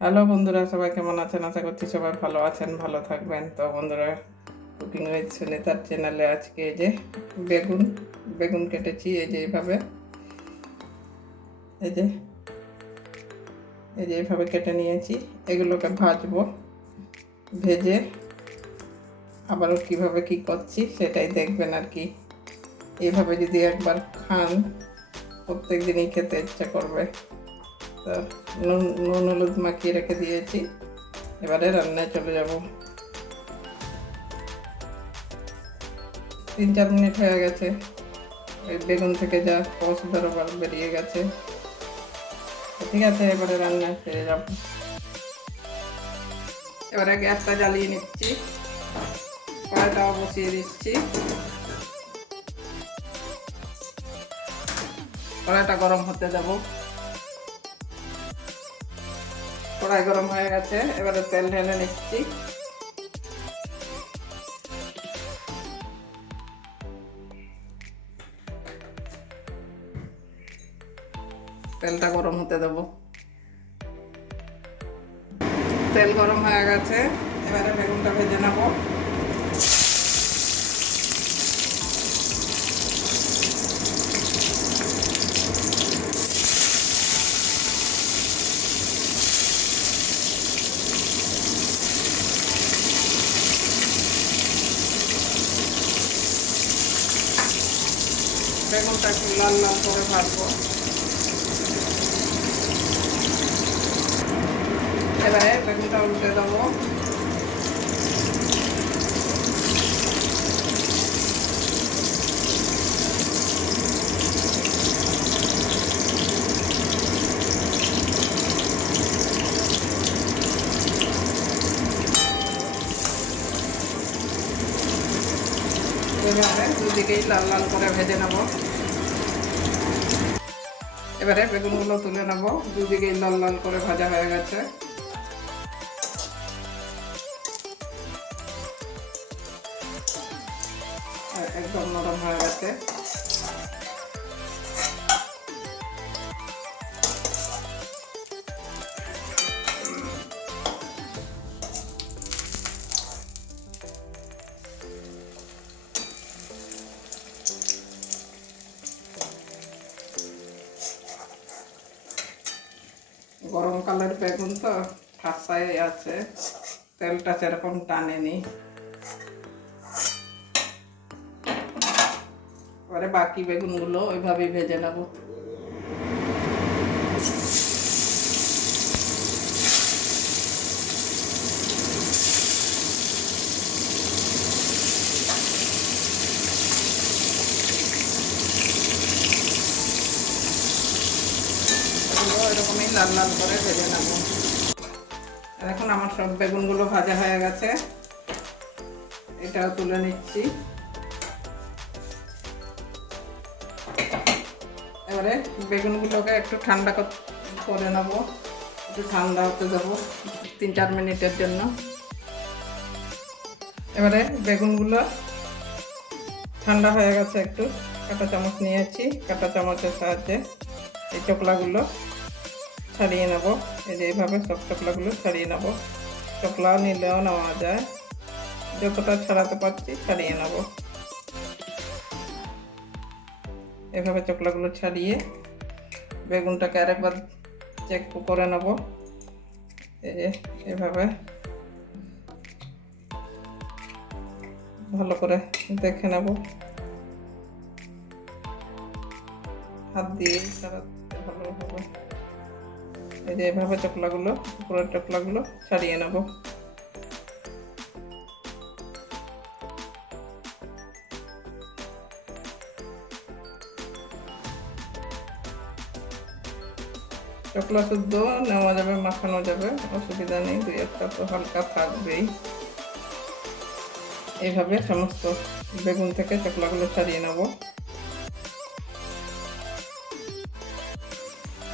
Hello বন্ধুরা, সবাই কেমন আছেন? আশা করছি সবাই ভালো আছেন, ভালো থাকবেন। তো বন্ধুরা কুকিং উইথ সুনিতার চ্যানেলে আজকে এই যে বেগুন বেগুন কেটেছি এই যে এইভাবে। এই যে এই যে এইভাবে কেটে নিয়েছি। এগুলোকে ভাজবো, ভেজে আবারও কীভাবে কি করছি সেটাই দেখবেন আর কি। এইভাবে যদি একবার খান প্রত্যেক দিনই খেতে ইচ্ছা করবে। তো নুন নুন, হলুদ মাখিয়ে রেখে দিয়েছি। এবারে রান্নায় চলে যাব। তিন চার মিনিট হয়ে গেছে। ওই বেগুন থেকে যা কষ ধরবার বেরিয়ে গেছে। ঠিক আছে, এবারে রান্নায় ফিরে যাব। এবারে গ্যাসটা জ্বালিয়ে নিচ্ছি। কড়াইটাও বসিয়ে দিচ্ছি। কড়াইটা গরম হতে দেবো। কড়াই গরম হয়ে গেছে, এবারে তেল ঢেলে নিচ্ছি। তেলটা গরম হতে দেবো। তেল গরম হয়ে গেছে, এবারে বেগুনটা ভেজে নেব। বেগুনটা একটু লাল লাল করে ভাজবো। এবারে বেগুনটা উল্টে দেবো এবারে দুদিকেই লাল লাল করে ভেজে নেব। এবারে বেগুনগুলো তুলে নেব। দুদিকেই লাল লাল করে ভাজা হয়ে গেছে। একদম নরম হয়ে গেছে। বেগুন তো ঠাসায় আছে। তেলটা সেরকম টানেনি পরে বাকি বেগুনগুলো ওইভাবেই ভেজে নেব। এরকমই লাল লাল করে ভেজে নেব। এখন আমার সব বেগুনগুলো ভাজা হয়ে গেছে। এটাও তুলে নিচ্ছি। এবারে বেগুনগুলোকে একটু ঠান্ডা করে নেব। একটু ঠান্ডা হতে দেবো তিন চার মিনিটের জন্য। এবারে বেগুনগুলো ঠান্ডা হয়ে গেছে একটু। কাঁটা চামচ নিয়েছি। কাঁটা চামচের সাহায্যে এই চকলাগুলো ছাড়িয়ে নেব। এই যে এইভাবে সব চকলাগুলো ছাড়িয়ে নেব। চকলা, নিলেও নেওয়া যায়। যতটা ছাড়াতে পারছি ছাড়িয়ে নেব। এভাবে চকলাগুলো ছাড়িয়ে বেগুনটাকে আরেকবার চেক করে নেব। এই যে এভাবে ভালো করে দেখে নেব। হাত দিয়ে ছাড়াতে ভালো হবে। এই যে এভাবে চকলাগুলো উপরের চকলাগুলো ছাড়িয়ে নেব। চকলা শুদ্ধ, নেওয়া যাবে, মাখানো যাবে, অসুবিধা নেই, দুই একটা তো হালকা থাকবেই। এইভাবে সমস্ত বেগুন থেকে চকলাগুলো ছাড়িয়ে নেব।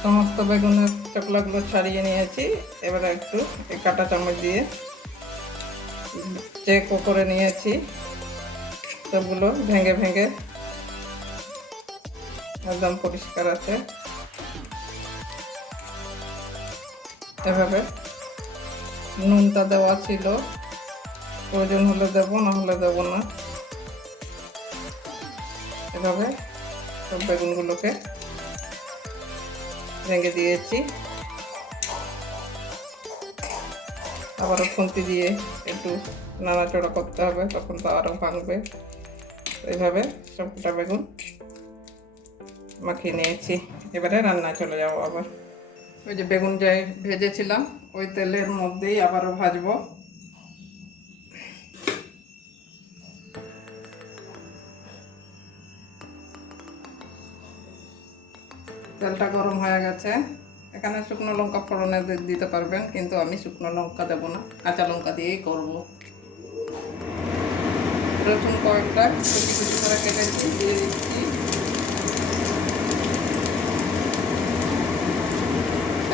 সমস্ত বেগুনের চকলাগুলো ছাড়িয়ে নিয়েছি। এবারে একটু এই কাঁটা চামচ দিয়ে চেকও করে নিয়েছি, সবগুলো ভেঙে ভেঙে একদম পরিষ্কার আছে। এভাবে নুনটা দেওয়া ছিল। প্রয়োজন হলে দেবো, না হলে দেবো না। এভাবে সব বেগুনগুলোকে ভেঙে দিয়েছি। আবারও খুন্তি দিয়ে একটু নাড়াচড়া করতে হবে, তখন তো আরও ভাঙবে। এইভাবে সবটা বেগুন মাখিয়ে নিয়েছি। এবারে রান্নায় চলে যাব আবার। ওই যে বেগুন যাই ভেজেছিলাম, ওই তেলের মধ্যেই আবারও ভাজবো। তেলটা গরম হয়ে গেছে। এখানে শুকনো লঙ্কা ফোড়নে দিতে পারবেন, কিন্তু আমি শুকনো লঙ্কা দেবো না, কাঁচা লঙ্কা দিয়েই করব। রসুন কয়েকটা কুচি কুচি করে কেটেছি, দিয়ে দিচ্ছি।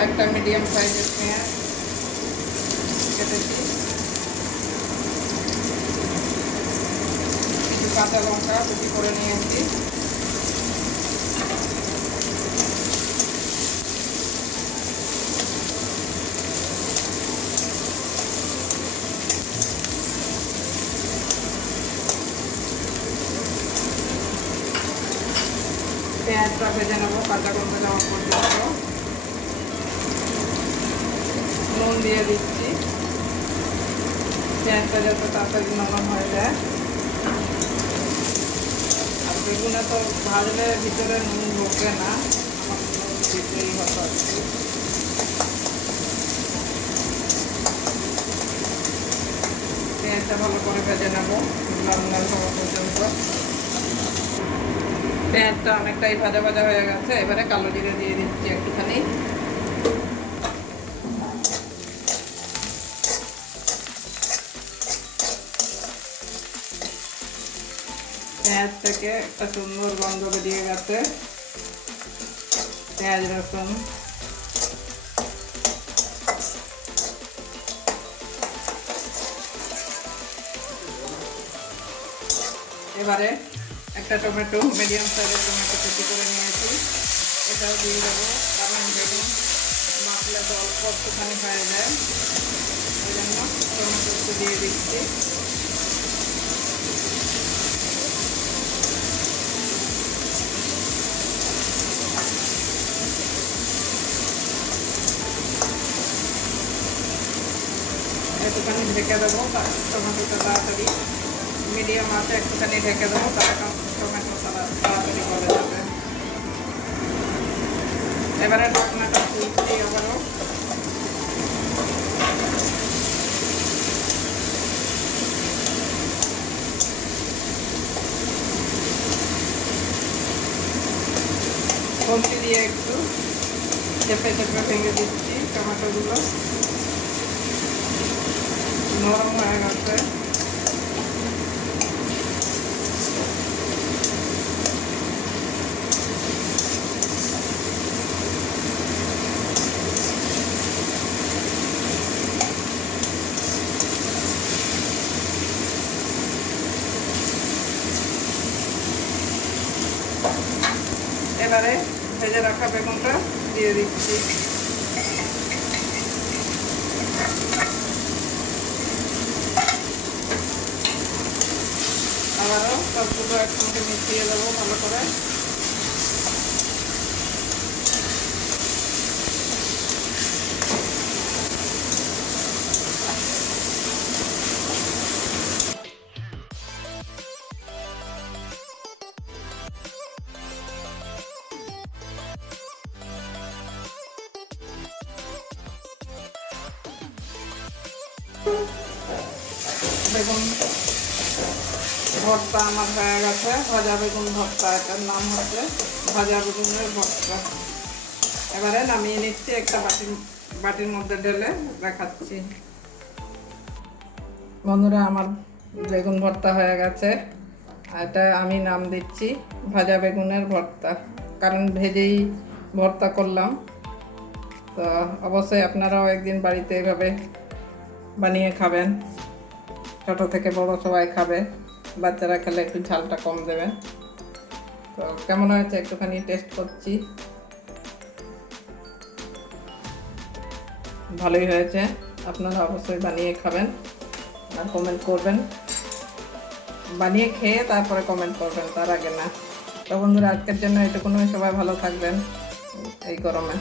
একটা মিডিয়াম সাইজের পেঁয়াজ কেটেছি। কাঁচা লঙ্কা কুচি করে নিয়েছি। পেঁয়াজটা ভেজে নেব, কাঁচা গন্ধ যাওয়া পর্যন্ত নুন দিয়ে দিচ্ছি। পেঁয়াজটা যাতে তাড়াতাড়ি নরম হয়ে যায়। আর বেগুনে তো ভাজলে ভিতরে নুন ঢোকে না, আমার নুন দিতেই হতো আর কি। পেঁয়াজটা ভালো করে ভেজে নেব লাল লাল হওয়া পর্যন্ত। পেঁয়াজটা অনেকটাই ভাজা ভাজা হয়ে গেছে, এবারে কালো জিরে দিয়ে দিচ্ছি একটুখানি। পেঁয়াজ থেকে একটা সুন্দর গন্ধ বেরিয়ে গেছে। পেঁয়াজ, রসুন। এবারে একটা টমেটো মিডিয়াম সাইজের টমেটো কুচি করে নিয়েছি। এটাও দিয়ে দেবো। কারণ বেগুন মাখলে তো অল্প একটুখানি হয়ে যায়। ওই জন্য টমেটো একটু দিয়ে দিচ্ছি। একটুখানি ঢেকে দেবো টমেটোটা তাড়াতাড়ি মিডিয়াম আছে, একটুখানি ঢেকে দেবো, তাহলে টমেটো তাড়া- তাড়াতাড়ি গলে যাবে। এবারে ঢাকনাটা খুলছি আবারও। কমতি দিয়ে একটু চেপে চেপে ভেঙে দিচ্ছি, টমেটোগুলো। নরম হয়ে গেছে। এবারে ভেজে রাখা বেগুনটা দিয়ে দিচ্ছি। আবারও সবগুলো একসঙ্গে মিশিয়ে দেবো ভালো করে। বেগুন ভর্তা আমার হয়ে গেছে। ভাজা বেগুন ভর্তা, এটার নাম হচ্ছে ভাজা বেগুনের ভর্তা। এবারে নামিয়ে নিচ্ছি একটা বাটির বাটির মধ্যে ঢেলে দেখাচ্ছি। বন্ধুরা, আমার বেগুন ভর্তা হয়ে গেছে। এটা আমি নাম দিচ্ছি ভাজা বেগুনের ভর্তা। কারণ ভেজেই ভর্তা করলাম। তো অবশ্যই আপনারাও একদিন বাড়িতে এভাবে বানিয়ে খাবেন। ছোটো থেকে বড় সবাই খাবে। বাচ্চারা খেলে একটু ঝালটা কম দেবেন তো কেমন হয়েছে একটুখানি টেস্ট করছি। ভালোই হয়েছে। আপনারা অবশ্যই বানিয়ে খাবেন আর কমেন্ট করবেন। বানিয়ে খেয়ে তারপরে কমেন্ট করবেন, তার আগে না। তো বন্ধুরা, আজকের জন্য এটুকুনই। সবাই ভালো থাকবেন এই গরমে।